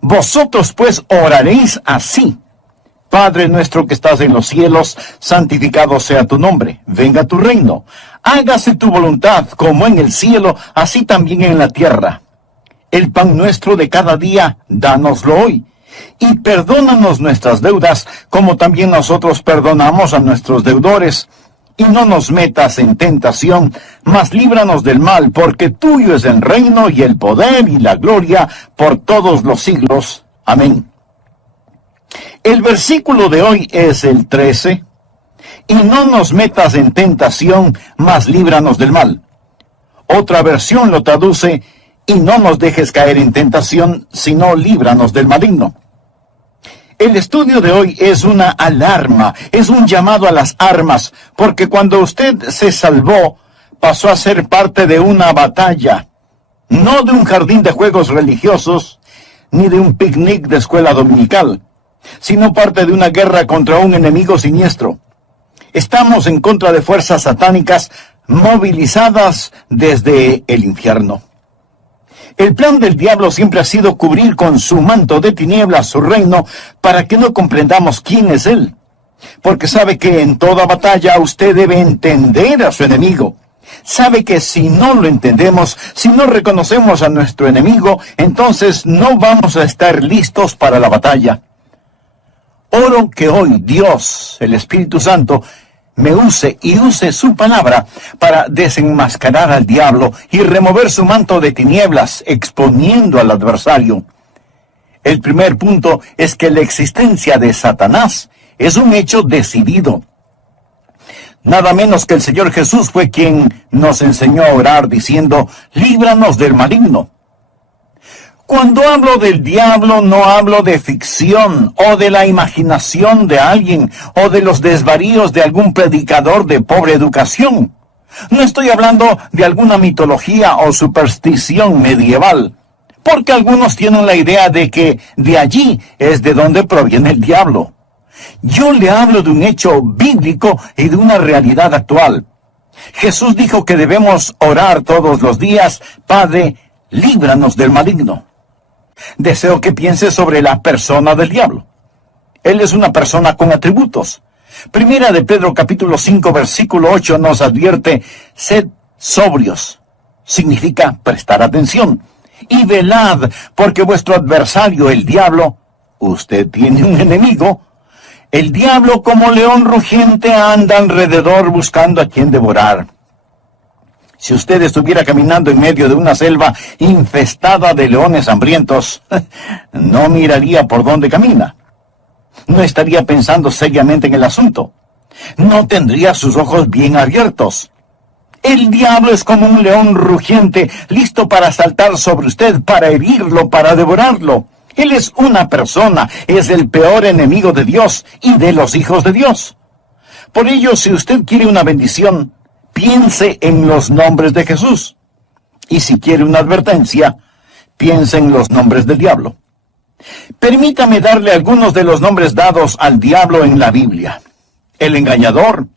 Vosotros pues oraréis así: Padre nuestro que estás en los cielos, santificado sea tu nombre, venga tu reino, hágase tu voluntad como en el cielo, así también en la tierra. El pan nuestro de cada día, dánoslo hoy, y perdónanos nuestras deudas, como también nosotros perdonamos a nuestros deudores. Y no nos metas en tentación, mas líbranos del mal, porque tuyo es el reino y el poder y la gloria por todos los siglos. Amén. El versículo de hoy es el 13. Y no nos metas en tentación, mas líbranos del mal. Otra versión lo traduce: y no nos dejes caer en tentación, sino líbranos del maligno. El estudio de hoy es una alarma, es un llamado a las armas, porque cuando usted se salvó, pasó a ser parte de una batalla, no de un jardín de juegos religiosos, ni de un picnic de escuela dominical, sino parte de una guerra contra un enemigo siniestro. Estamos en contra de fuerzas satánicas movilizadas desde el infierno. El plan del diablo siempre ha sido cubrir con su manto de tinieblas su reino para que no comprendamos quién es él. Porque sabe que en toda batalla usted debe entender a su enemigo. Sabe que si no lo entendemos, si no reconocemos a nuestro enemigo, entonces no vamos a estar listos para la batalla. Oro que hoy Dios, el Espíritu Santo, me use y use su palabra para desenmascarar al diablo y remover su manto de tinieblas, exponiendo al adversario. El primer punto es que la existencia de Satanás es un hecho decidido. Nada menos que el Señor Jesús fue quien nos enseñó a orar diciendo: líbranos del maligno. Cuando hablo del diablo, no hablo de ficción o de la imaginación de alguien o de los desvaríos de algún predicador de pobre educación. No estoy hablando de alguna mitología o superstición medieval, porque algunos tienen la idea de que de allí es de donde proviene el diablo. Yo le hablo de un hecho bíblico y de una realidad actual. Jesús dijo que debemos orar todos los días: Padre, líbranos del maligno. Deseo que piense sobre la persona del diablo. Él es una persona con atributos. Primera de Pedro capítulo 5 versículo 8 nos advierte: sed sobrios. Significa prestar atención. Y velad, porque vuestro adversario, el diablo, usted tiene un enemigo. El diablo, como león rugiente, anda alrededor buscando a quien devorar. Si usted estuviera caminando en medio de una selva infestada de leones hambrientos, no miraría por dónde camina. No estaría pensando seriamente en el asunto. No tendría sus ojos bien abiertos. El diablo es como un león rugiente, listo para saltar sobre usted, para herirlo, para devorarlo. Él es una persona, es el peor enemigo de Dios y de los hijos de Dios. Por ello, si usted quiere una bendición, piense en los nombres de Jesús. Y si quiere una advertencia, piense en los nombres del diablo. Permítame darle algunos de los nombres dados al diablo en la Biblia: el engañador,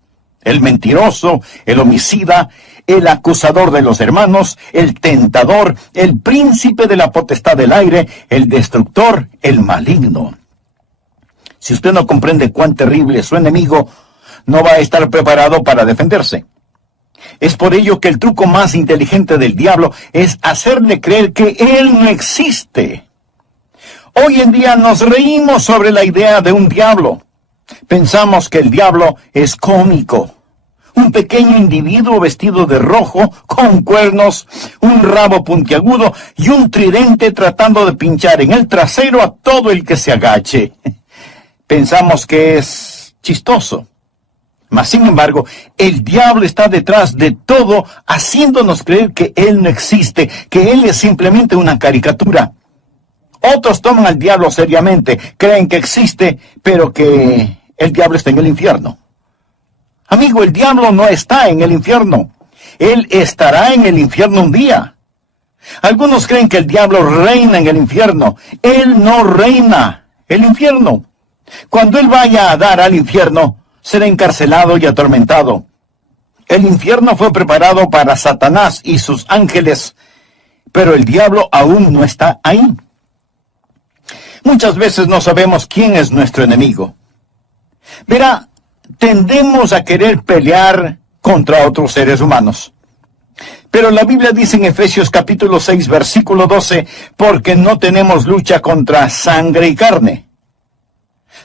el mentiroso, el homicida, el acusador de los hermanos, el tentador, el príncipe de la potestad del aire, el destructor, el maligno. Si usted no comprende cuán terrible es su enemigo, no va a estar preparado para defenderse. Es por ello que el truco más inteligente del diablo es hacerle creer que él no existe. Hoy en día nos reímos sobre la idea de un diablo. Pensamos que el diablo es cómico. Un pequeño individuo vestido de rojo, con cuernos, un rabo puntiagudo y un tridente tratando de pinchar en el trasero a todo el que se agache. Pensamos que es chistoso. Mas, sin embargo, el diablo está detrás de todo, haciéndonos creer que él no existe, que él es simplemente una caricatura. Otros toman al diablo seriamente, creen que existe, pero que el diablo está en el infierno. Amigo, el diablo no está en el infierno. Él estará en el infierno un día. Algunos creen que el diablo reina en el infierno. Él no reina el infierno. Cuando él vaya a dar al infierno, será encarcelado y atormentado. El infierno fue preparado para Satanás y sus ángeles, pero el diablo aún no está ahí. muchas veces no sabemos quién es nuestro enemigo. Verá, tendemos a querer pelear contra otros seres humanos. Pero la Biblia dice en Efesios capítulo 6, versículo 12, porque no tenemos lucha contra sangre y carne.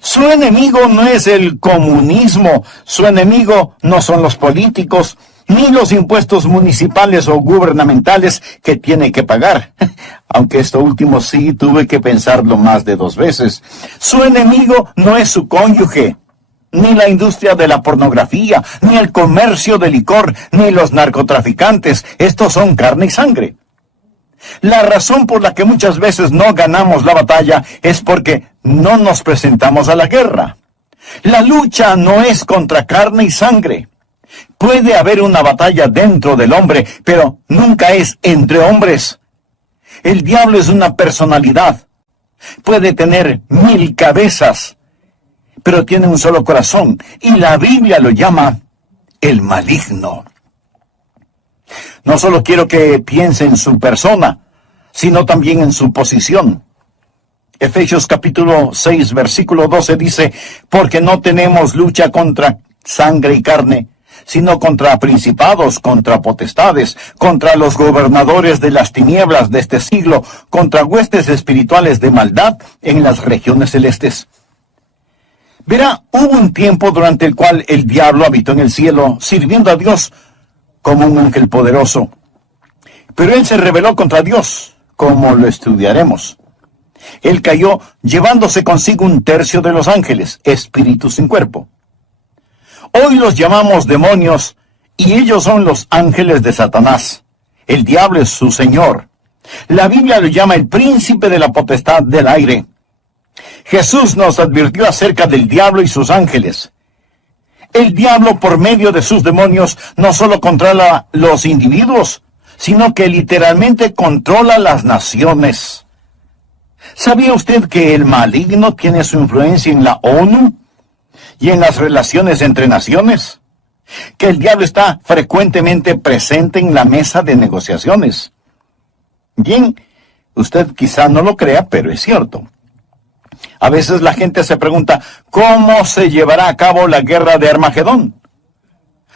Su enemigo no es el comunismo, su enemigo no son los políticos, ni los impuestos municipales o gubernamentales que tiene que pagar. Aunque esto último sí tuve que pensarlo más de 2 veces. Su enemigo no es su cónyuge, ni la industria de la pornografía, ni el comercio de licor, ni los narcotraficantes. Estos son carne y sangre. La razón por la que muchas veces no ganamos la batalla es porque no nos presentamos a la guerra. La lucha no es contra carne y sangre. Puede haber una batalla dentro del hombre, pero nunca es entre hombres. El diablo es una personalidad. Puede tener 1000 cabezas, pero tiene un solo corazón, y la Biblia lo llama el maligno. No solo quiero que piense en su persona, sino también en su posición. Efesios capítulo 6, versículo 12 dice, porque no tenemos lucha contra sangre y carne, sino contra principados, contra potestades, contra los gobernadores de las tinieblas de este siglo, contra huestes espirituales de maldad en las regiones celestes. Verá, hubo un tiempo durante el cual el diablo habitó en el cielo, sirviendo a Dios como un ángel poderoso. Pero él se rebeló contra Dios, como lo estudiaremos. Él cayó llevándose consigo 1/3 de los ángeles, espíritus sin cuerpo. Hoy los llamamos demonios, y ellos son los ángeles de Satanás. El diablo es su señor. La Biblia lo llama el príncipe de la potestad del aire. Jesús nos advirtió acerca del diablo y sus ángeles. El diablo, por medio de sus demonios, no solo controla los individuos, sino que literalmente controla las naciones. ¿Sabía usted que el maligno tiene su influencia en la ONU y en las relaciones entre naciones? Que el diablo está frecuentemente presente en la mesa de negociaciones. Bien, usted quizá no lo crea, pero es cierto. A veces la gente se pregunta, ¿cómo se llevará a cabo la guerra de Armagedón?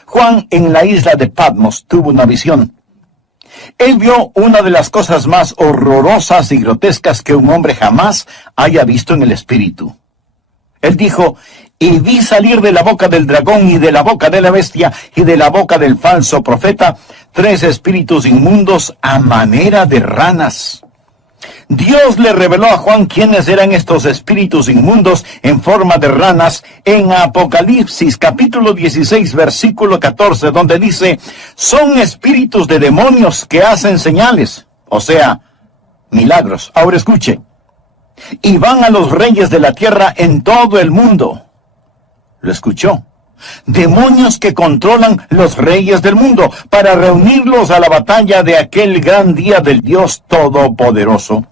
Juan, en la isla de Patmos, tuvo una visión. Él vio una de las cosas más horrorosas y grotescas que un hombre jamás haya visto en el espíritu. Él dijo, y vi salir de la boca del dragón y de la boca de la bestia y de la boca del falso profeta 3 espíritus inmundos a manera de ranas. Dios le reveló a Juan quiénes eran estos espíritus inmundos en forma de ranas en Apocalipsis capítulo 16 versículo 14, donde dice, son espíritus de demonios que hacen señales, o sea, milagros. Ahora escuche, y van a los reyes de la tierra en todo el mundo. ¿Lo escuchó? Demonios que controlan los reyes del mundo para reunirlos a la batalla de aquel gran día del Dios Todopoderoso.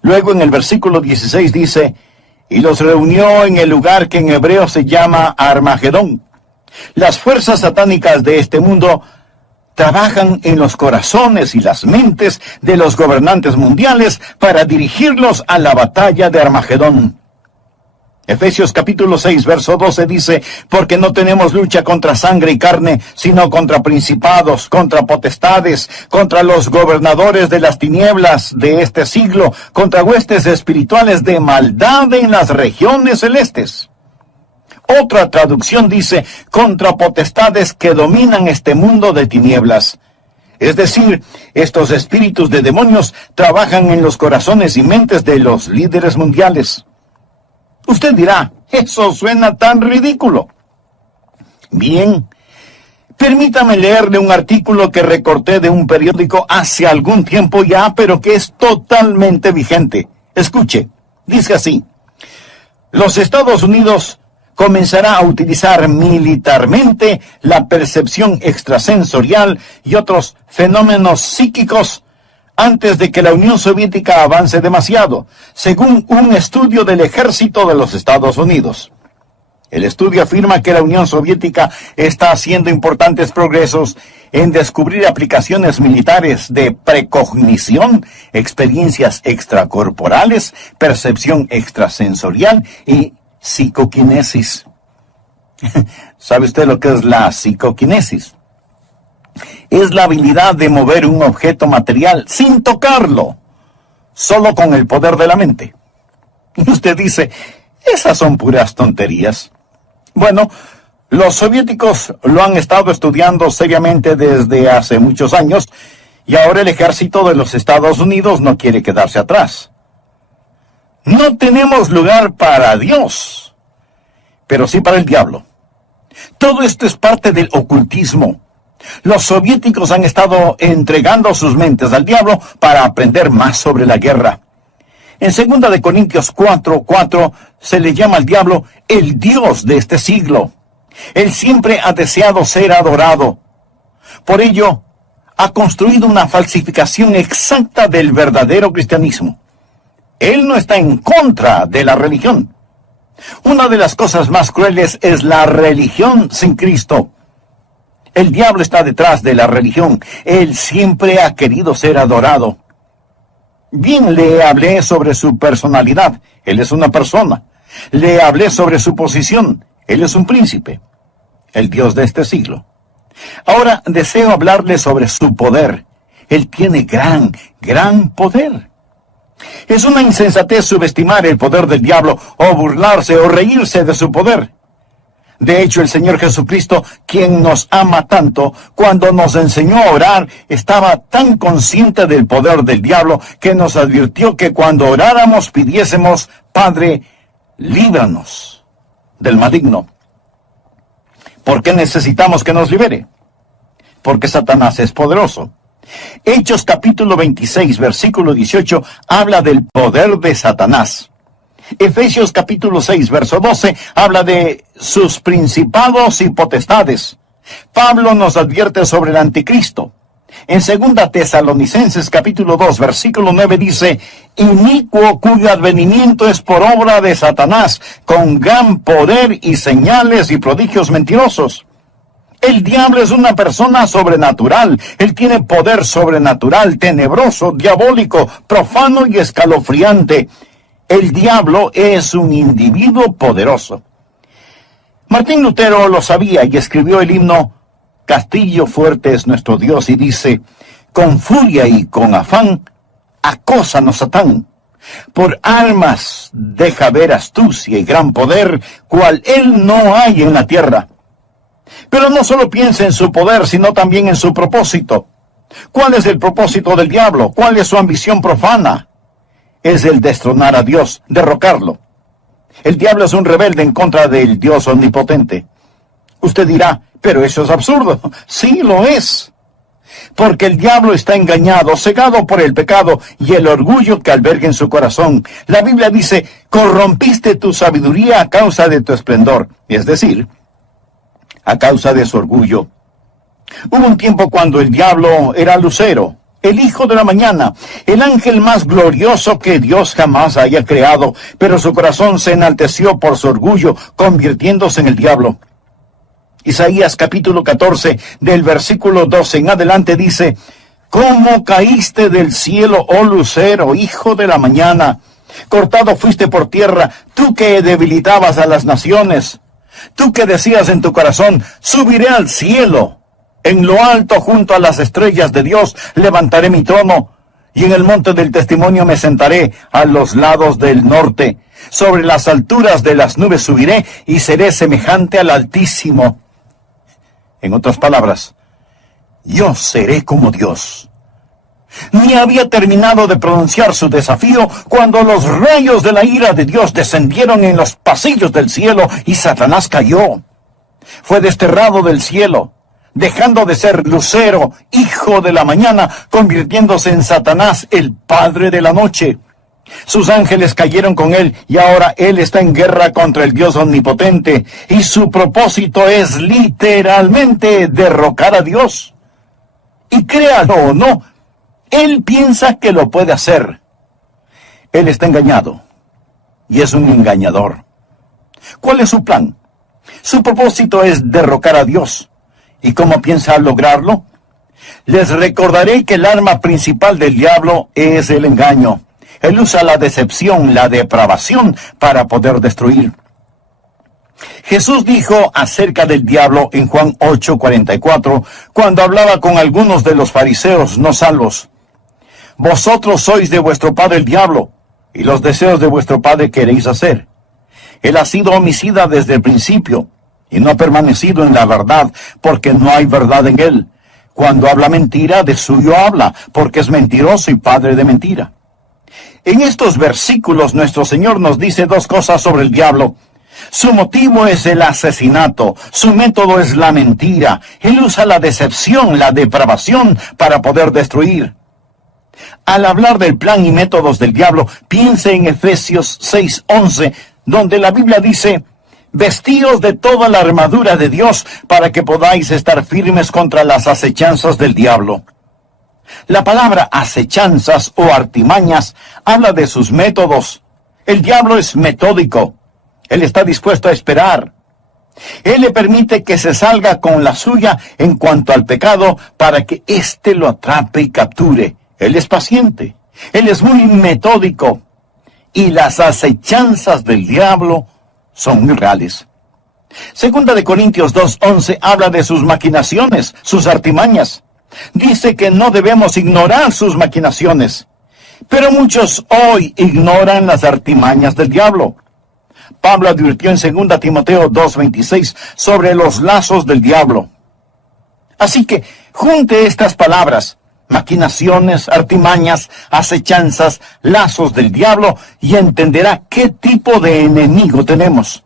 Luego en el versículo 16 dice, y los reunió en el lugar que en hebreo se llama Armagedón. Las fuerzas satánicas de este mundo trabajan en los corazones y las mentes de los gobernantes mundiales para dirigirlos a la batalla de Armagedón. Efesios capítulo 6, verso 12 dice, porque no tenemos lucha contra sangre y carne, sino contra principados, contra potestades, contra los gobernadores de las tinieblas de este siglo, contra huestes espirituales de maldad en las regiones celestes. Otra traducción dice, contra potestades que dominan este mundo de tinieblas. Es decir, estos espíritus de demonios trabajan en los corazones y mentes de los líderes mundiales. Usted dirá, eso suena tan ridículo. Bien, permítame leerle un artículo que recorté de un periódico hace algún tiempo ya, pero que es totalmente vigente. Escuche, dice así, los Estados Unidos comenzará a utilizar militarmente la percepción extrasensorial y otros fenómenos psíquicos antes de que la Unión Soviética avance demasiado, según un estudio del Ejército de los Estados Unidos. El estudio afirma que la Unión Soviética está haciendo importantes progresos en descubrir aplicaciones militares de precognición, experiencias extracorporales, percepción extrasensorial y psicoquinesis. ¿Sabe usted lo que es la psicoquinesis? Es la habilidad de mover un objeto material sin tocarlo, solo con el poder de la mente. Y usted dice, esas son puras tonterías. Bueno, los soviéticos lo han estado estudiando seriamente desde hace muchos años y ahora el ejército de los Estados Unidos no quiere quedarse atrás. No tenemos lugar para Dios, pero sí para el diablo. Todo esto es parte del ocultismo. Los soviéticos han estado entregando sus mentes al diablo para aprender más sobre la guerra. En 2 de Corintios 4:4 se le llama al diablo el Dios de este siglo. Él siempre ha deseado ser adorado. Por ello, ha construido una falsificación exacta del verdadero cristianismo. Él no está en contra de la religión. Una de las cosas más crueles es la religión sin Cristo. El diablo está detrás de la religión. Él siempre ha querido ser adorado. Bien, le hablé sobre su personalidad. Él es una persona. Le hablé sobre su posición. Él es un príncipe, el Dios de este siglo. Ahora deseo hablarle sobre su poder. Él tiene gran poder. Es una insensatez subestimar el poder del diablo o burlarse o reírse de su poder. De hecho, el Señor Jesucristo, quien nos ama tanto, cuando nos enseñó a orar, estaba tan consciente del poder del diablo que nos advirtió que cuando oráramos pidiésemos, Padre, líbranos del maligno. ¿Por qué necesitamos que nos libere? Porque Satanás es poderoso. Hechos capítulo 26, versículo 18, habla del poder de Satanás. Efesios capítulo 6, verso 12, habla de sus principados y potestades. Pablo nos advierte sobre el anticristo. En 2 Tesalonicenses capítulo 2, versículo 9 dice, inicuo cuyo advenimiento es por obra de Satanás, con gran poder y señales y prodigios mentirosos. El diablo es una persona sobrenatural. Él tiene poder sobrenatural, tenebroso, diabólico, profano y escalofriante. El diablo es un individuo poderoso. Martín Lutero lo sabía y escribió el himno Castillo fuerte es nuestro Dios, y dice, con furia y con afán, acósanos Satán. Por armas deja ver astucia y gran poder, cual él no hay en la tierra. Pero no solo piensa en su poder, sino también en su propósito. ¿Cuál es el propósito del diablo? ¿Cuál es su ambición profana? Es el destronar a Dios, derrocarlo. El diablo es un rebelde en contra del Dios omnipotente. Usted dirá, pero eso es absurdo. Sí, lo es. Porque el diablo está engañado, cegado por el pecado y el orgullo que alberga en su corazón. La Biblia dice, corrompiste tu sabiduría a causa de tu esplendor. Es decir, a causa de su orgullo. Hubo un tiempo cuando el diablo era Lucero, el hijo de la mañana, el ángel más glorioso que Dios jamás haya creado, pero su corazón se enalteció por su orgullo, convirtiéndose en el diablo. Isaías capítulo 14, del versículo 12 en adelante dice, ¿cómo caíste del cielo, oh lucero, hijo de la mañana? Cortado fuiste por tierra, tú que debilitabas a las naciones. Tú que decías en tu corazón, subiré al cielo. En lo alto, junto a las estrellas de Dios, levantaré mi trono. Y en el monte del testimonio me sentaré a los lados del norte. Sobre las alturas de las nubes subiré y seré semejante al Altísimo. En otras palabras, yo seré como Dios. Ni había terminado de pronunciar su desafío cuando los rayos de la ira de Dios descendieron en los pasillos del cielo y Satanás cayó. Fue desterrado del cielo, dejando de ser Lucero, hijo de la mañana, convirtiéndose en Satanás, el padre de la noche. Sus ángeles cayeron con él y ahora él está en guerra contra el Dios omnipotente y su propósito es literalmente derrocar a Dios. Y créalo o no, él piensa que lo puede hacer. Él está engañado y es un engañador. ¿Cuál es su plan? Su propósito es derrocar a Dios. ¿Y cómo piensa lograrlo? Les recordaré que el arma principal del diablo es el engaño. Él usa la decepción, la depravación, para poder destruir. Jesús dijo acerca del diablo en Juan 8:44, cuando hablaba con algunos de los fariseos no salvos: vosotros sois de vuestro padre el diablo, y los deseos de vuestro padre queréis hacer. Él ha sido homicida desde el principio, y no ha permanecido en la verdad, porque no hay verdad en él. Cuando habla mentira, de suyo habla, porque es mentiroso y padre de mentira. En estos versículos nuestro Señor nos dice dos cosas sobre el diablo. Su motivo es el asesinato, su método es la mentira. Él usa la decepción, la depravación para poder destruir. Al hablar del plan y métodos del diablo, piense en Efesios 6:11, donde la Biblia dice: vestíos de toda la armadura de Dios para que podáis estar firmes contra las acechanzas del diablo. La palabra acechanzas o artimañas habla de sus métodos. El diablo es metódico. Él está dispuesto a esperar. Él le permite que se salga con la suya en cuanto al pecado para que éste lo atrape y capture. Él es paciente. Él es muy metódico. Y las acechanzas del diablo son muy reales. Segunda de Corintios 2:11 habla de sus maquinaciones, sus artimañas. Dice que no debemos ignorar sus maquinaciones. Pero muchos hoy ignoran las artimañas del diablo. Pablo advirtió en 2 Timoteo 2:26 sobre los lazos del diablo. Así que junte estas palabras: maquinaciones, artimañas, acechanzas, lazos del diablo, y entenderá qué tipo de enemigo tenemos.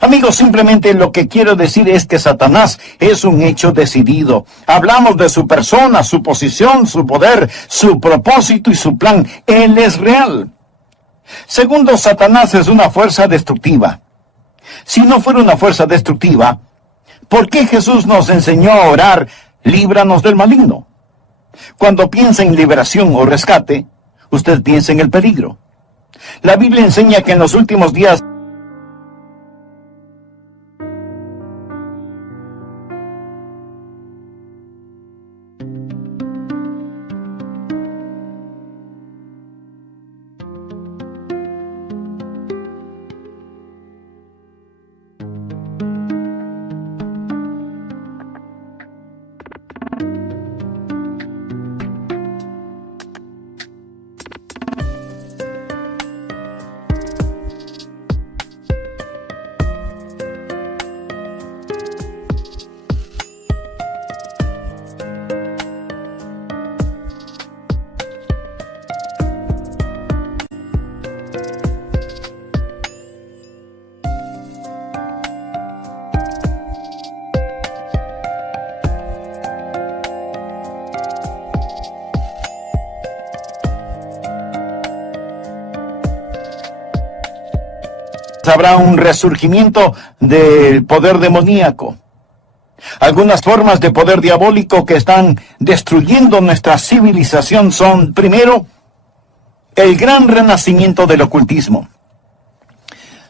Amigos, simplemente lo que quiero decir es que Satanás es un hecho decidido. Hablamos de su persona, su posición, su poder, su propósito y su plan. Él es real. Segundo, Satanás es una fuerza destructiva. Si no fuera una fuerza destructiva, ¿por qué Jesús nos enseñó a orar: líbranos del maligno? Cuando piensa en liberación o rescate, usted piensa en el peligro. La Biblia enseña que en los últimos días habrá un resurgimiento del poder demoníaco. Algunas formas de poder diabólico que están destruyendo nuestra civilización son, primero, el gran renacimiento del ocultismo.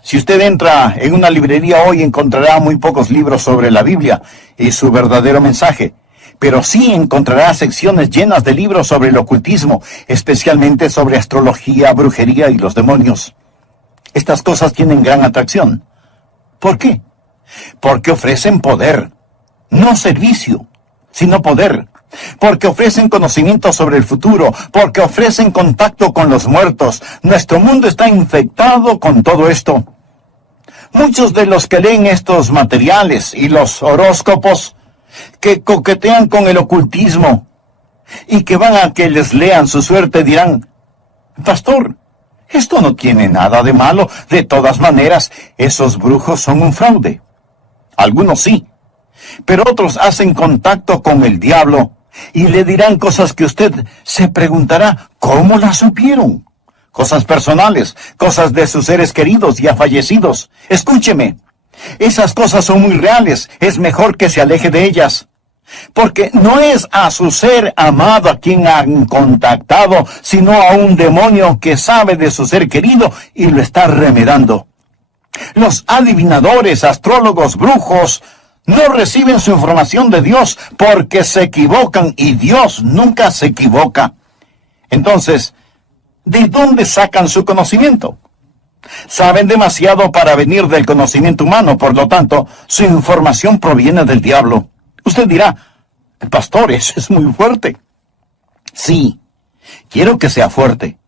Si usted entra en una librería hoy, encontrará muy pocos libros sobre la Biblia y su verdadero mensaje, pero sí encontrará secciones llenas de libros sobre el ocultismo, especialmente sobre astrología, brujería y los demonios. Estas cosas tienen gran atracción. ¿Por qué? Porque ofrecen poder, no servicio, sino poder. Porque ofrecen conocimiento sobre el futuro, porque ofrecen contacto con los muertos. Nuestro mundo está infectado con todo esto. Muchos de los que leen estos materiales y los horóscopos, que coquetean con el ocultismo y que van a que les lean su suerte, dirán: pastor, esto no tiene nada de malo. De todas maneras, esos brujos son un fraude. Algunos sí, pero otros hacen contacto con el diablo y le dirán cosas que usted se preguntará: ¿cómo las supieron? Cosas personales, cosas de sus seres queridos ya fallecidos. Escúcheme, esas cosas son muy reales. Es mejor que se aleje de ellas. Porque no es a su ser amado a quien han contactado, sino a un demonio que sabe de su ser querido y lo está remedando. Los adivinadores, astrólogos, brujos, no reciben su información de Dios porque se equivocan y Dios nunca se equivoca. Entonces, ¿de dónde sacan su conocimiento? Saben demasiado para venir del conocimiento humano, por lo tanto, su información proviene del diablo. Usted dirá, pastor, eso es muy fuerte. Sí, quiero que sea fuerte.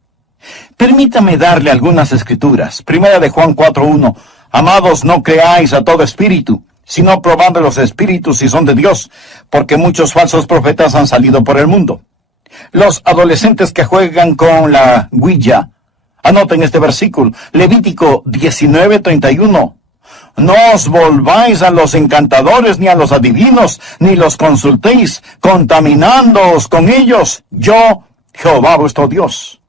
Permítame darle algunas escrituras. Primera de Juan 4:1. Amados, no creáis a todo espíritu, sino probad los espíritus si son de Dios, porque muchos falsos profetas han salido por el mundo. Los adolescentes que juegan con la Ouija, anoten este versículo, Levítico 19:31. No os volváis a los encantadores, ni a los adivinos, ni los consultéis, contaminándoos con ellos. Yo, Jehová vuestro Dios.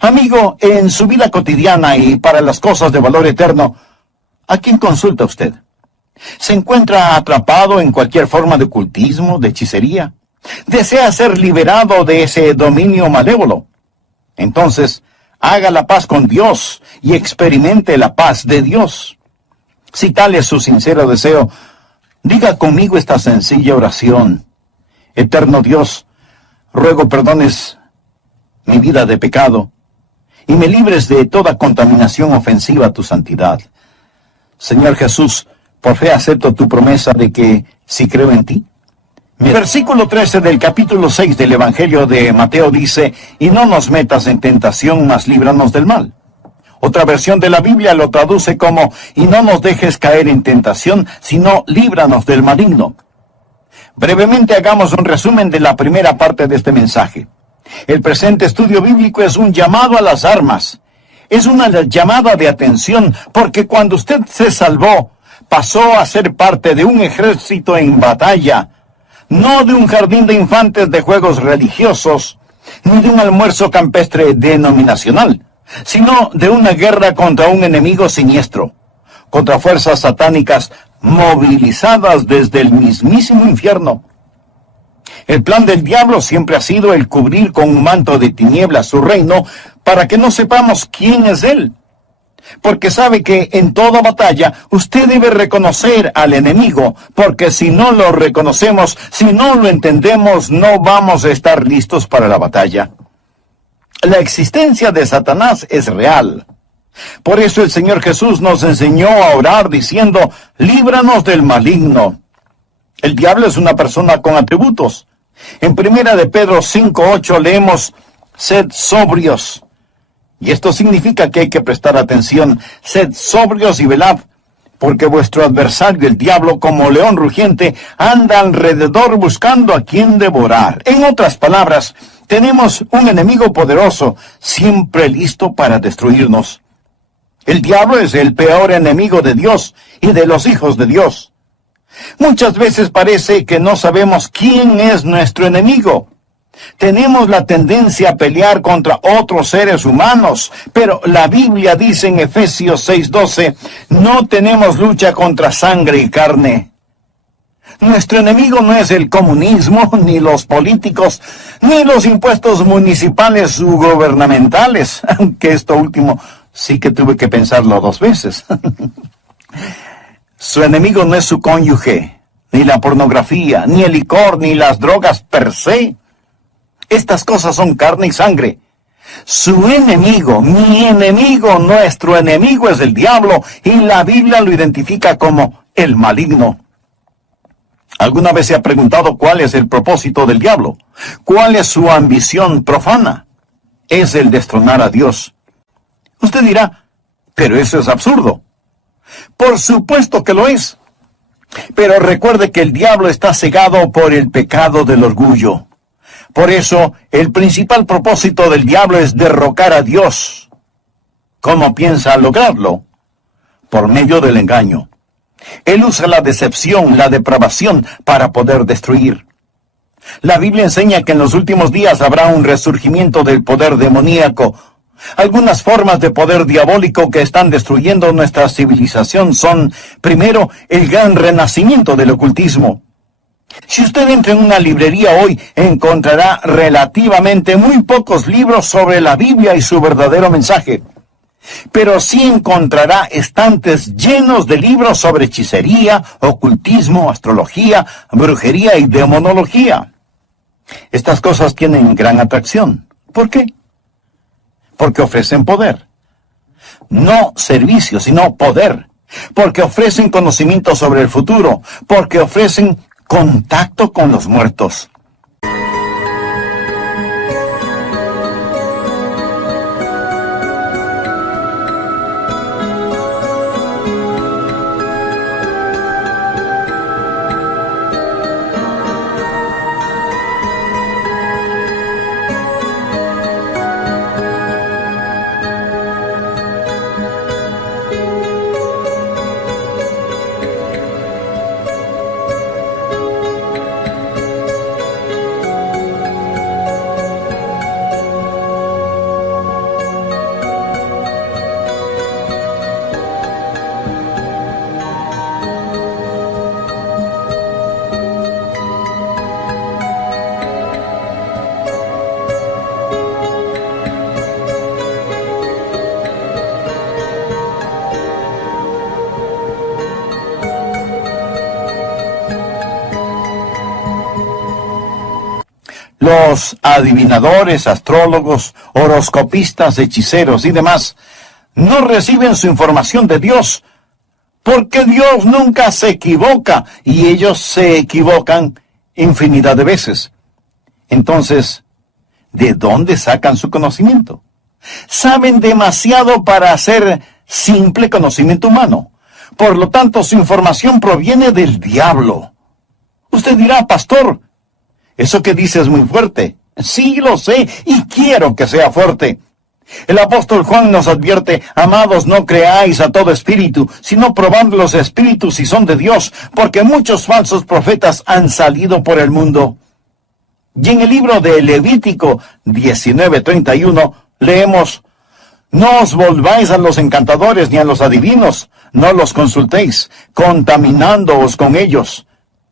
Amigo, en su vida cotidiana y para las cosas de valor eterno, ¿a quién consulta usted? ¿Se encuentra atrapado en cualquier forma de ocultismo, de hechicería? ¿Desea ser liberado de ese dominio malévolo? Entonces, haga la paz con Dios y experimente la paz de Dios. Si tal es su sincero deseo, diga conmigo esta sencilla oración. Eterno Dios, ruego perdones mi vida de pecado y me libres de toda contaminación ofensiva a tu santidad. Señor Jesús, por fe acepto tu promesa de que si creo en ti. Versículo 13 del capítulo 6 del Evangelio de Mateo dice, y no nos metas en tentación, mas líbranos del mal. Otra versión de la Biblia lo traduce como, y no nos dejes caer en tentación, sino líbranos del maligno. Brevemente hagamos un resumen de la primera parte de este mensaje. El presente estudio bíblico es un llamado a las armas. Es una llamada de atención, porque cuando usted se salvó, pasó a ser parte de un ejército en batalla, no de un jardín de infantes de juegos religiosos, ni de un almuerzo campestre denominacional, sino de una guerra contra un enemigo siniestro, contra fuerzas satánicas movilizadas desde el mismísimo infierno. El plan del diablo siempre ha sido el cubrir con un manto de tinieblas su reino para que no sepamos quién es él. Porque sabe que en toda batalla usted debe reconocer al enemigo, porque si no lo reconocemos, si no lo entendemos, no vamos a estar listos para la batalla. La existencia de Satanás es real. Por eso el Señor Jesús nos enseñó a orar diciendo, líbranos del maligno. El diablo es una persona con atributos. En 1 de Pedro 5:8 leemos, sed sobrios. Y esto significa que hay que prestar atención. Sed sobrios y velad, porque vuestro adversario, el diablo, como león rugiente, anda alrededor buscando a quien devorar. En otras palabras, tenemos un enemigo poderoso, siempre listo para destruirnos. El diablo es el peor enemigo de Dios y de los hijos de Dios. Muchas veces parece que no sabemos quién es nuestro enemigo. Tenemos la tendencia a pelear contra otros seres humanos, pero la Biblia dice en Efesios 6:12, no tenemos lucha contra sangre y carne. Nuestro enemigo no es el comunismo, ni los políticos, ni los impuestos municipales u gubernamentales, aunque esto último sí que tuve que pensarlo 2 veces. Su enemigo no es su cónyuge, ni la pornografía, ni el licor, ni las drogas per se. Estas cosas son carne y sangre. Su enemigo, mi enemigo, nuestro enemigo es el diablo, y la Biblia lo identifica como el maligno. ¿Alguna vez se ha preguntado cuál es el propósito del diablo? ¿Cuál es su ambición profana? Es el destronar a Dios. Usted dirá, pero eso es absurdo. Por supuesto que lo es. Pero recuerde que el diablo está cegado por el pecado del orgullo. Por eso, el principal propósito del diablo es derrocar a Dios. ¿Cómo piensa lograrlo? Por medio del engaño. Él usa la decepción, la depravación, para poder destruir. La Biblia enseña que en los últimos días habrá un resurgimiento del poder demoníaco. Algunas formas de poder diabólico que están destruyendo nuestra civilización son, primero, el gran renacimiento del ocultismo. Si usted entra en una librería hoy, encontrará relativamente muy pocos libros sobre la Biblia y su verdadero mensaje. pero sí encontrará estantes llenos de libros sobre hechicería, ocultismo, astrología, brujería y demonología. Estas cosas tienen gran atracción. ¿Por qué? Porque ofrecen poder. No servicio, sino poder. Porque ofrecen conocimiento sobre el futuro. Porque ofrecen contacto con los muertos. Los adivinadores, astrólogos, horoscopistas, hechiceros y demás no reciben su información de Dios, porque Dios nunca se equivoca y ellos se equivocan infinidad de veces. Entonces, ¿de dónde sacan su conocimiento? Saben demasiado para hacer simple conocimiento humano. Por lo tanto, su información proviene del diablo. Usted dirá, pastor, eso que dice es muy fuerte. Sí, lo sé, y quiero que sea fuerte. El apóstol Juan nos advierte, amados, no creáis a todo espíritu, sino probad los espíritus si son de Dios, porque muchos falsos profetas han salido por el mundo. Y en el libro de Levítico 19:31 leemos, no os volváis a los encantadores ni a los adivinos, no los consultéis, contaminándoos con ellos.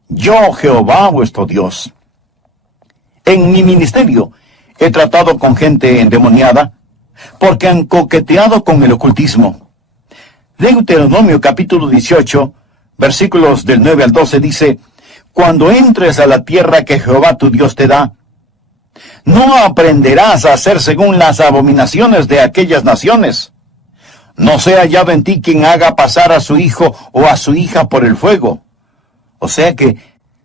Yo, Jehová, vuestro Dios. En mi ministerio he tratado con gente endemoniada porque han coqueteado con el ocultismo. Deuteronomio capítulo 18, versículos del 9 al 12 dice, cuando entres a la tierra que Jehová tu Dios te da, no aprenderás a hacer según las abominaciones de aquellas naciones. No sea hallado en ti quien haga pasar a su hijo o a su hija por el fuego. O sea que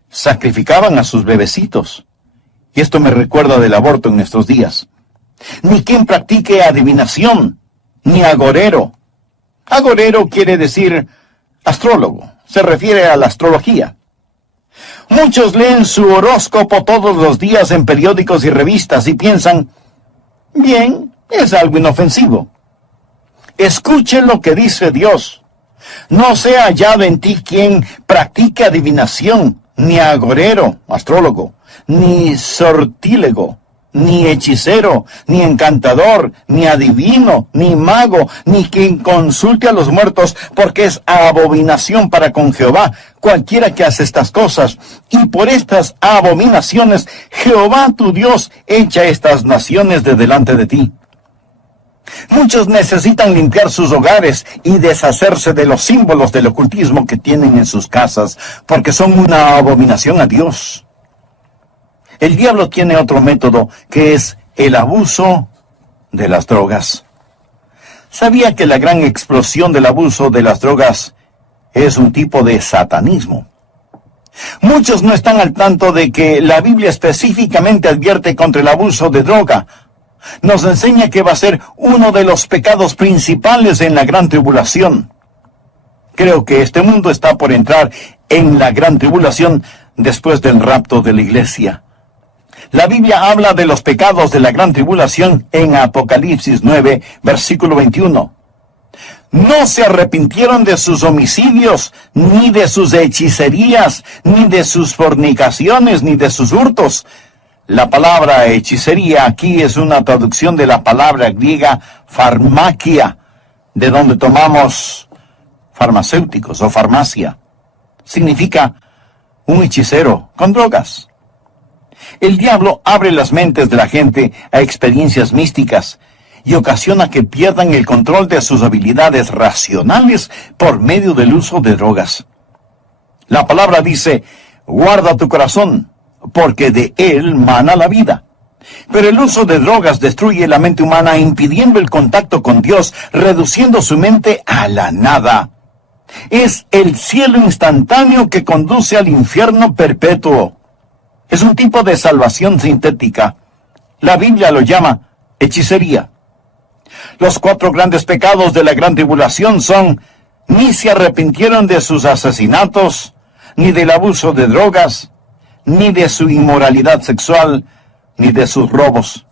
sacrificaban a sus bebecitos. Y esto me recuerda del aborto en nuestros días. Ni quien practique adivinación, ni agorero. Agorero quiere decir astrólogo. Se refiere a la astrología. Muchos leen su horóscopo todos los días en periódicos y revistas y piensan, bien, es algo inofensivo. Escuchen lo que dice Dios. No sea hallado en ti quien practique adivinación, ni agorero, astrólogo, ni sortílego, ni hechicero, ni encantador, ni adivino, ni mago, ni quien consulte a los muertos, porque es abominación para con Jehová cualquiera que hace estas cosas. Y por estas abominaciones Jehová tu Dios echa estas naciones de delante de ti. Muchos necesitan limpiar sus hogares y deshacerse de los símbolos del ocultismo que tienen en sus casas, porque son una abominación a Dios. El diablo tiene otro método, que es el abuso de las drogas. ¿Sabía que la gran explosión del abuso de las drogas es un tipo de satanismo? Muchos no están al tanto de que la Biblia específicamente advierte contra el abuso de droga. Nos enseña que va a ser uno de los pecados principales en la gran tribulación. Creo que este mundo está por entrar en la gran tribulación después del rapto de la iglesia. La Biblia habla de los pecados de la gran tribulación en Apocalipsis 9, versículo 21. No se arrepintieron de sus homicidios, ni de sus hechicerías, ni de sus fornicaciones, ni de sus hurtos. La palabra hechicería aquí es una traducción de la palabra griega farmakia, de donde tomamos farmacéuticos o farmacia. Significa un hechicero con drogas. El diablo abre las mentes de la gente a experiencias místicas y ocasiona que pierdan el control de sus habilidades racionales por medio del uso de drogas. La palabra dice, guarda tu corazón, porque de él mana la vida. Pero el uso de drogas destruye la mente humana, impidiendo el contacto con Dios, reduciendo su mente a la nada. Es el cielo instantáneo que conduce al infierno perpetuo. Es un tipo de salvación sintética. La Biblia lo llama hechicería. Los 4 grandes pecados de la gran tribulación son: ni se arrepintieron de sus asesinatos, ni del abuso de drogas, ni de su inmoralidad sexual, ni de sus robos.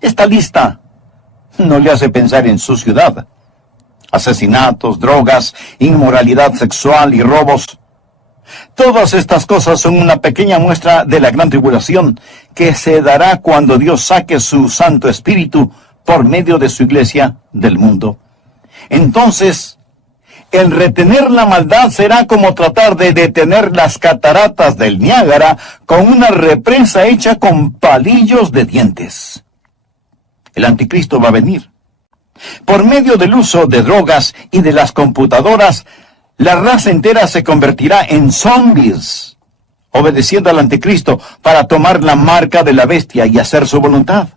Esta lista no le hace pensar en su ciudad. Asesinatos, drogas, inmoralidad sexual y robos. Todas estas cosas son una pequeña muestra de la gran tribulación que se dará cuando Dios saque su Santo Espíritu por medio de su iglesia del mundo. Entonces, el retener la maldad será como tratar de detener las cataratas del Niágara con una represa hecha con palillos de dientes. El anticristo va a venir. Por medio del uso de drogas y de las computadoras, la raza entera se convertirá en zombies, obedeciendo al anticristo para tomar la marca de la bestia y hacer su voluntad.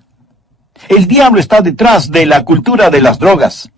El diablo está detrás de la cultura de las drogas.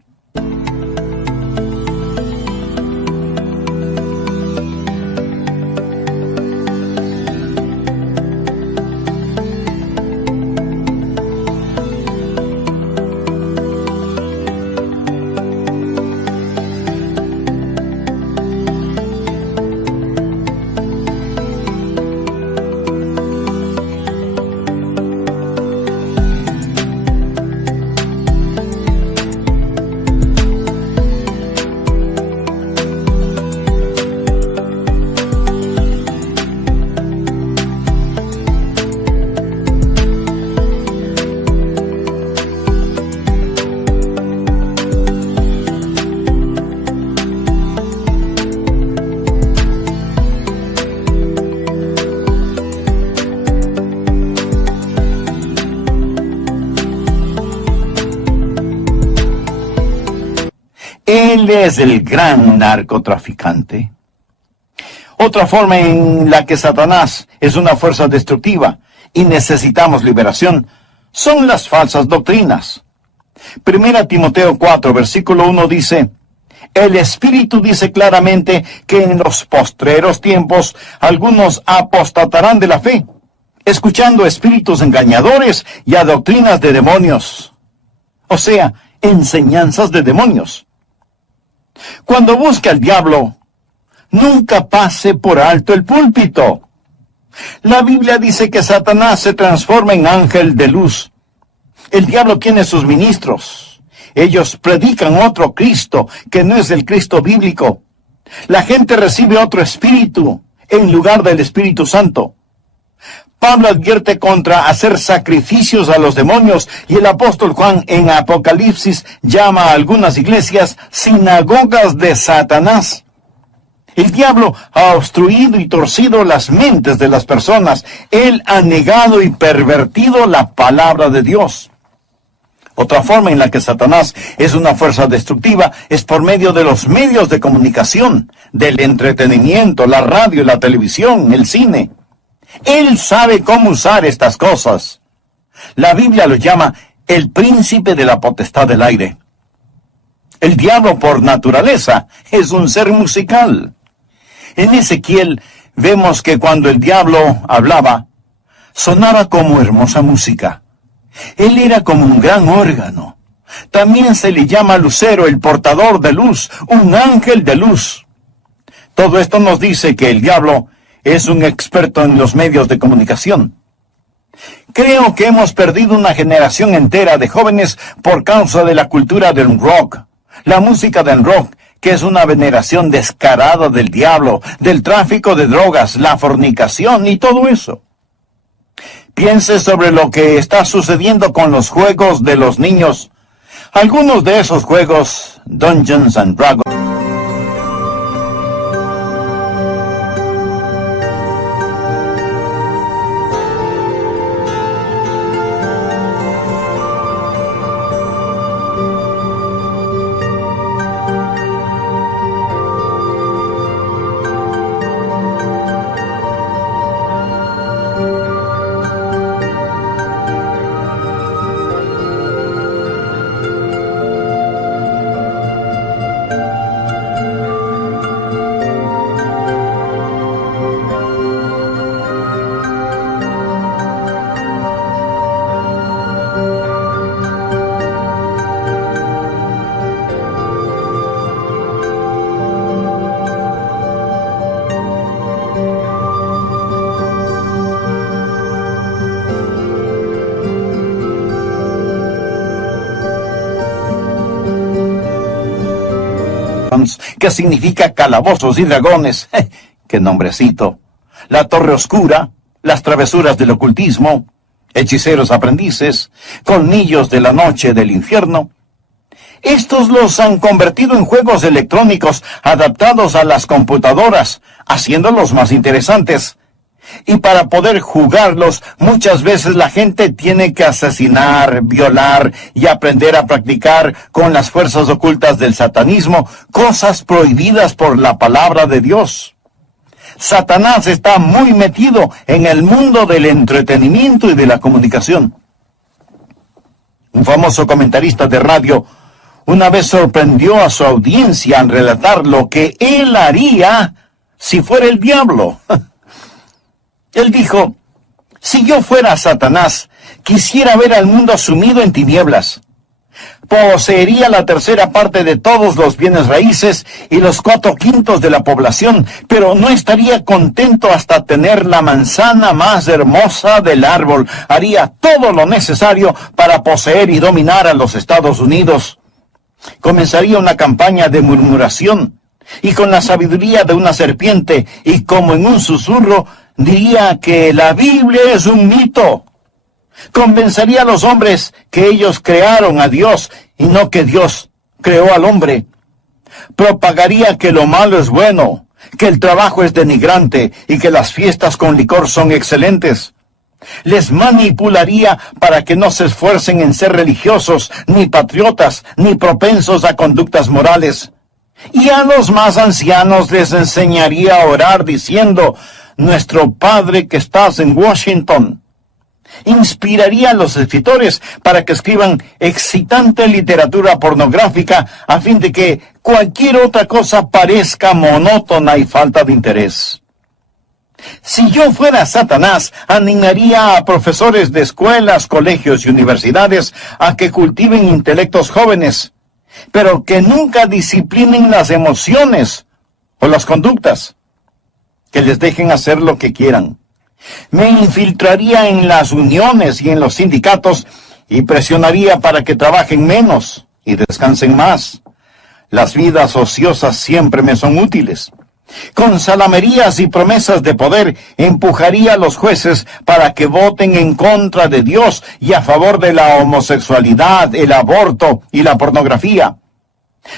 Él es el gran narcotraficante. Otra forma en la que Satanás es una fuerza destructiva y necesitamos liberación son las falsas doctrinas. 1 Timoteo 4, versículo 1 dice: el Espíritu dice claramente que en los postreros tiempos algunos apostatarán de la fe, escuchando espíritus engañadores y a doctrinas de demonios. O sea, enseñanzas de demonios. Cuando busque al diablo, nunca pase por alto el púlpito. La Biblia dice que Satanás se transforma en ángel de luz. El diablo tiene sus ministros. Ellos predican otro Cristo que no es el Cristo bíblico. La gente recibe otro espíritu en lugar del Espíritu Santo. Pablo advierte contra hacer sacrificios a los demonios, y el apóstol Juan en Apocalipsis llama a algunas iglesias sinagogas de Satanás. El diablo ha obstruido y torcido las mentes de las personas. Él ha negado y pervertido la palabra de Dios. Otra forma en la que Satanás es una fuerza destructiva es por medio de los medios de comunicación, del entretenimiento, la radio, la televisión, el cine. Él sabe cómo usar estas cosas. La Biblia lo llama el príncipe de la potestad del aire. El diablo por naturaleza es un ser musical. En Ezequiel vemos que cuando el diablo hablaba, sonaba como hermosa música. Él era como un gran órgano. También se le llama lucero, el portador de luz, un ángel de luz. Todo esto nos dice que el diablo es un experto en los medios de comunicación. Creo que hemos perdido una generación entera de jóvenes por causa de la cultura del rock. La música del rock, que es una veneración descarada del diablo, del tráfico de drogas, la fornicación y todo eso. Piense sobre lo que está sucediendo con los juegos de los niños. Algunos de esos juegos, Dungeons and Dragons, Dragons, que significa calabozos y dragones. ¡Qué nombrecito! La Torre Oscura, las travesuras del ocultismo, hechiceros aprendices, colmillos de la noche del infierno. Estos los han convertido en juegos electrónicos adaptados a las computadoras, haciéndolos más interesantes. Y para poder jugarlos, muchas veces la gente tiene que asesinar, violar y aprender a practicar con las fuerzas ocultas del satanismo, cosas prohibidas por la palabra de Dios. Satanás está muy metido en el mundo del entretenimiento y de la comunicación. Un famoso comentarista de radio una vez sorprendió a su audiencia al relatar lo que él haría si fuera el diablo. Él dijo: si yo fuera Satanás, quisiera ver al mundo sumido en tinieblas. Poseería la tercera parte de todos los bienes raíces y los 4/5 de la población, pero no estaría contento hasta tener la manzana más hermosa del árbol. Haría todo lo necesario para poseer y dominar a los Estados Unidos. Comenzaría una campaña de murmuración, y con la sabiduría de una serpiente, y como en un susurro, diría que la Biblia es un mito. Convencería a los hombres que ellos crearon a Dios y no que Dios creó al hombre. Propagaría que lo malo es bueno, que el trabajo es denigrante y que las fiestas con licor son excelentes. Les manipularía para que no se esfuercen en ser religiosos, ni patriotas, ni propensos a conductas morales. Y a los más ancianos les enseñaría a orar diciendo: Nuestro Padre que estás en Washington. Inspiraría a los escritores para que escriban excitante literatura pornográfica a fin de que cualquier otra cosa parezca monótona y falta de interés. Si yo fuera Satanás, animaría a profesores de escuelas, colegios y universidades a que cultiven intelectos jóvenes, pero que nunca disciplinen las emociones o las conductas, que les dejen hacer lo que quieran. Me infiltraría en las uniones y en los sindicatos y presionaría para que trabajen menos y descansen más. Las vidas ociosas siempre me son útiles. Con salamerías y promesas de poder, empujaría a los jueces para que voten en contra de Dios y a favor de la homosexualidad, el aborto y la pornografía.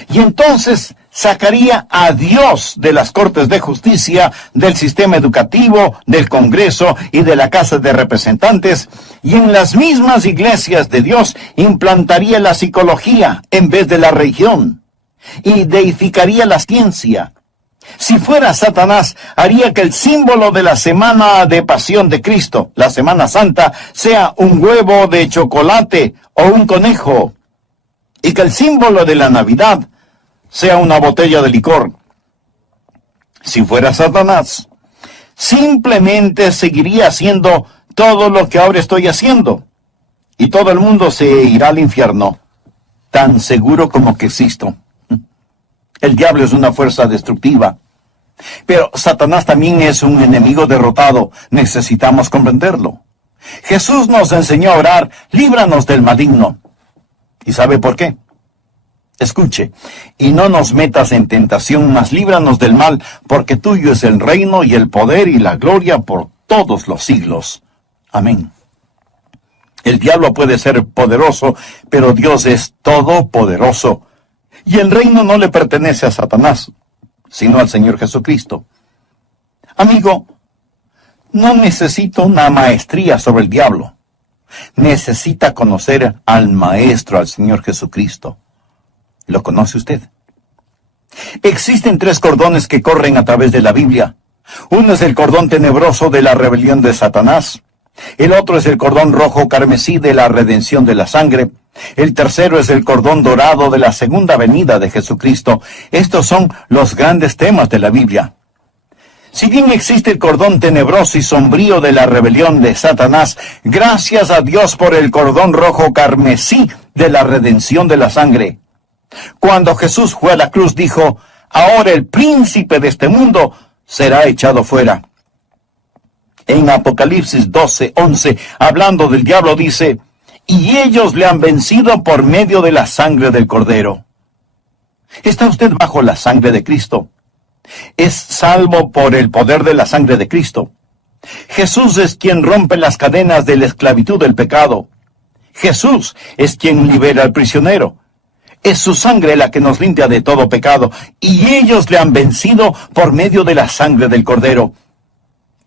Y entonces sacaría a Dios de las Cortes de Justicia, del sistema educativo, del Congreso y de la Casa de Representantes, y en las mismas iglesias de Dios implantaría la psicología en vez de la religión, y deificaría la ciencia. Si fuera Satanás, haría que el símbolo de la semana de pasión de Cristo, la Semana Santa, sea un huevo de chocolate o un conejo, y que el símbolo de la Navidad sea una botella de licor. Si fuera Satanás, simplemente seguiría haciendo todo lo que ahora estoy haciendo, y todo el mundo se irá al infierno, tan seguro como que existo. El diablo es una fuerza destructiva, pero Satanás también es un enemigo derrotado. Necesitamos comprenderlo. Jesús nos enseñó a orar: líbranos del maligno. ¿Y sabe por qué? Escuche: y no nos metas en tentación, mas líbranos del mal, porque tuyo es el reino y el poder y la gloria por todos los siglos. Amén. El diablo puede ser poderoso, pero Dios es todopoderoso. Y el reino no le pertenece a Satanás, sino al Señor Jesucristo. Amigo, no necesita una maestría sobre el diablo. Necesita conocer al Maestro, al Señor Jesucristo. ¿Lo conoce usted? Existen 3 cordones que corren a través de la Biblia. Uno es el cordón tenebroso de la rebelión de Satanás. El otro es el cordón rojo carmesí de la redención de la sangre. El tercero es el cordón dorado de la segunda venida de Jesucristo. Estos son los grandes temas de la Biblia. Si bien existe el cordón tenebroso y sombrío de la rebelión de Satanás, gracias a Dios por el cordón rojo carmesí de la redención de la sangre. Cuando Jesús fue a la cruz, dijo: ahora el príncipe de este mundo será echado fuera. En Apocalipsis 12:11, hablando del diablo, dice: y ellos le han vencido por medio de la sangre del Cordero. ¿Está usted bajo la sangre de Cristo? Es salvo por el poder de la sangre de Cristo. Jesús es quien rompe las cadenas de la esclavitud del pecado. Jesús es quien libera al prisionero. Es su sangre la que nos limpia de todo pecado, y ellos le han vencido por medio de la sangre del Cordero.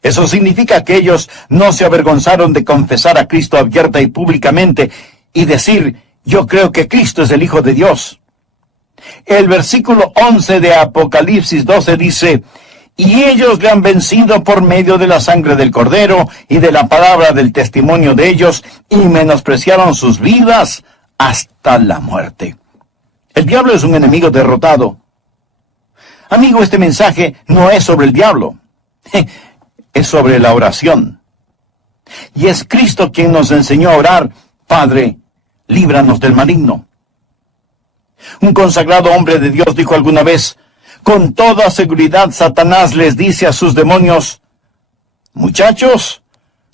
Eso significa que ellos no se avergonzaron de confesar a Cristo abierta y públicamente y decir, yo creo que Cristo es el Hijo de Dios. El versículo 11 de Apocalipsis 12 dice, y ellos le han vencido por medio de la sangre del Cordero y de la palabra del testimonio de ellos, y menospreciaron sus vidas hasta la muerte. El diablo es un enemigo derrotado. Amigo, este mensaje no es sobre el diablo, es sobre la oración. Y es Cristo quien nos enseñó a orar, Padre, líbranos del maligno. Un consagrado hombre de Dios dijo alguna vez, con toda seguridad Satanás les dice a sus demonios, muchachos,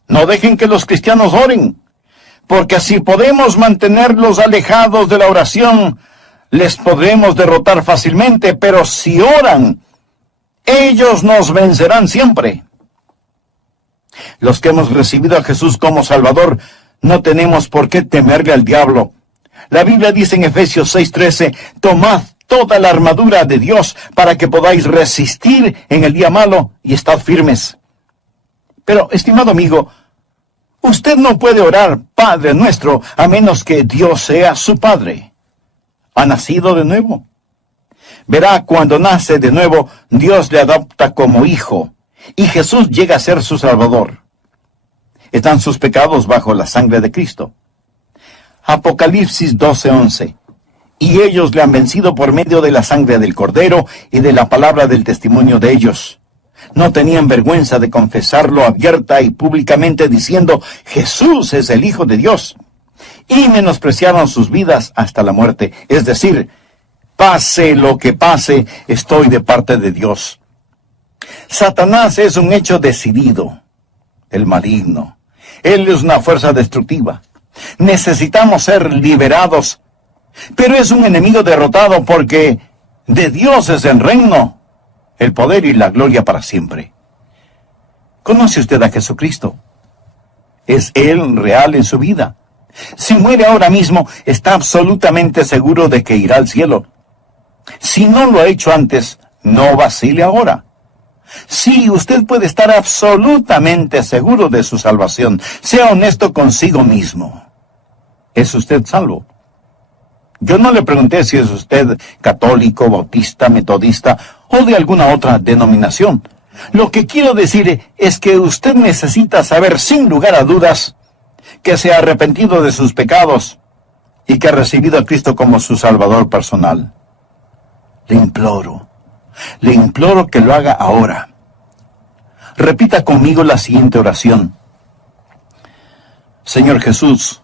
no dejen que los cristianos oren, porque si podemos mantenerlos alejados de la oración, les podremos derrotar fácilmente, pero si oran, ellos nos vencerán siempre. Los que hemos recibido a Jesús como Salvador, no tenemos por qué temerle al diablo. La Biblia dice en Efesios 6:13, tomad toda la armadura de Dios para que podáis resistir en el día malo y estad firmes. Pero, estimado amigo, usted no puede orar Padre nuestro a menos que Dios sea su Padre. ¿Ha nacido de nuevo? Verá, cuando nace de nuevo, Dios le adopta como hijo, y Jesús llega a ser su Salvador. Están sus pecados bajo la sangre de Cristo. Apocalipsis 12:11. Y ellos le han vencido por medio de la sangre del Cordero y de la palabra del testimonio de ellos. No tenían vergüenza de confesarlo abierta y públicamente diciendo, Jesús es el Hijo de Dios. Y menospreciaron sus vidas hasta la muerte. Es decir, pase lo que pase, estoy de parte de Dios. Satanás es un hecho decidido, el maligno. Él es una fuerza destructiva. Necesitamos ser liberados, pero es un enemigo derrotado porque de Dios es el reino, el poder y la gloria para siempre. ¿Conoce usted a Jesucristo? ¿Es Él real en su vida? Si muere ahora mismo, está absolutamente seguro de que irá al cielo. Si no lo ha hecho antes, no vacile ahora. Sí, usted puede estar absolutamente seguro de su salvación. Sea honesto consigo mismo. ¿Es usted salvo? Yo no le pregunté si es usted católico, bautista, metodista o de alguna otra denominación. Lo que quiero decir es que usted necesita saber sin lugar a dudas que se ha arrepentido de sus pecados y que ha recibido a Cristo como su Salvador personal. Le imploro que lo haga ahora. Repita conmigo la siguiente oración. Señor Jesús,